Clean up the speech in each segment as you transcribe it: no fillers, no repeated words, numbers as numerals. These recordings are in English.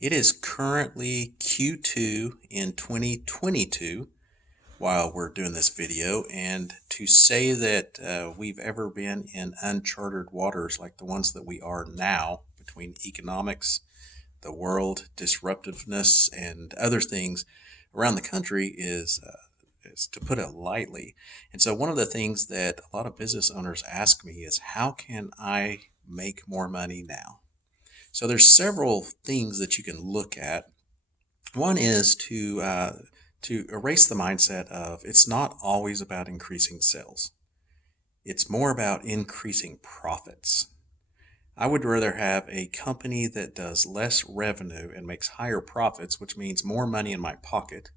It is currently Q2 in 2022 while we're doing this video, and to say that we've ever been in uncharted waters like the ones that we are now between economics, the world, disruptiveness, and other things around the country is to put it lightly. And so one of the things that a lot of business owners ask me is, how can I make more money now? So there's several things that you can look at. One is to erase the mindset of it's not always about increasing sales. It's more about increasing profits. I would rather have a company that does less revenue and makes higher profits, which means more money in my pocket,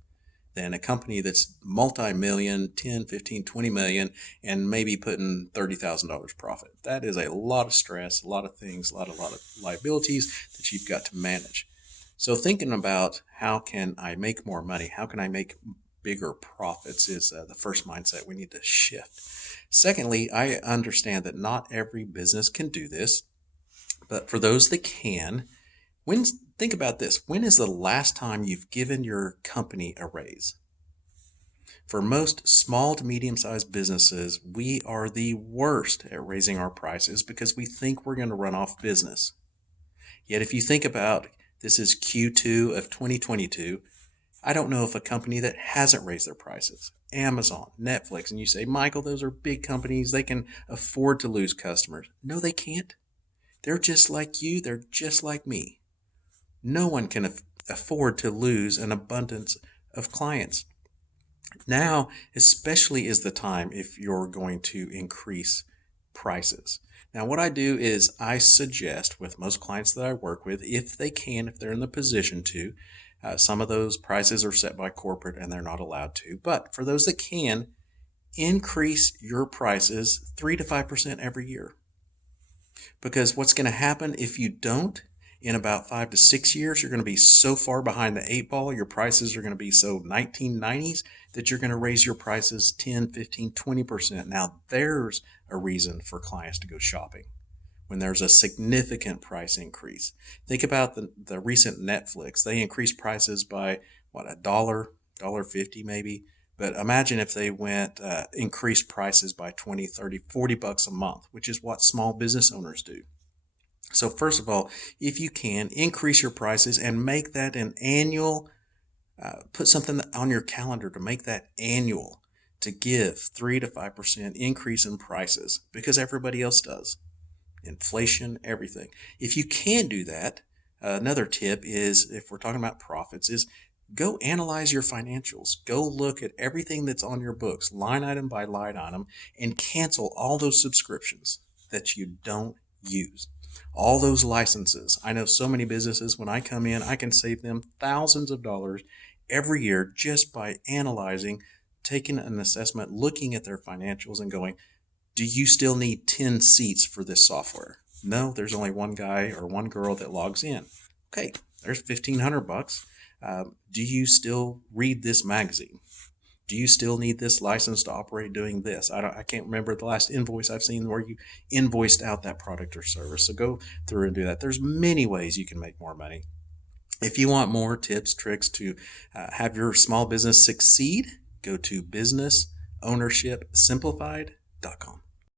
than a company that's multi-million, 10, 15, 20 million, and maybe putting $30,000 profit. That is a lot of stress, a lot of things, a lot of liabilities that you've got to manage. So thinking about how can I make more money, how can I make bigger profits is the first mindset we need to shift. Secondly, I understand that not every business can do this, but for those that can, think about this. When is the last time you've given your company a raise? For most small to medium-sized businesses, we are the worst at raising our prices because we think we're going to run off business. Yet if you think about this is Q2 of 2022, I don't know of a company that hasn't raised their prices. Amazon, Netflix, and you say, Michael, those are big companies. They can afford to lose customers. No, they can't. They're just like you. They're just like me. No one can afford to lose an abundance of clients. Now, especially is the time if you're going to increase prices. Now, what I do is I suggest with most clients that I work with, if they can, if they're in the position to, some of those prices are set by corporate and they're not allowed to. But for those that can, increase your prices 3 to 5% every year. Because what's going to happen if you don't, in about 5 to 6 years, you're going to be so far behind the 8 ball, your prices are going to be so 1990s that you're going to raise your prices 10, 15, 20%. Now, there's a reason for clients to go shopping when there's a significant price increase. Think about the recent Netflix. They increased prices by, $1, $1.50 maybe. But imagine if they increased prices by 20, 30, $40 a month, which is what small business owners do. So first of all, if you can, increase your prices and make that an annual, put something on your calendar to make that annual, to give 3 to 5% increase in prices because everybody else does. Inflation, everything. If you can do that, another tip is, if we're talking about profits, is go analyze your financials. Go look at everything that's on your books, line item by line item, and cancel all those subscriptions that you don't use. All those licenses. I know so many businesses, when I come in, I can save them thousands of dollars every year just by analyzing, taking an assessment, looking at their financials and going, do you still need 10 seats for this software? No, there's only one guy or one girl that logs in. Okay, there's $1,500. Do you still read this magazine? Do you still need this license to operate doing this? I can't remember the last invoice I've seen where you invoiced out that product or service. So go through and do that. There's many ways you can make more money. If you want more tips, tricks to have your small business succeed, go to businessownershipsimplified.com.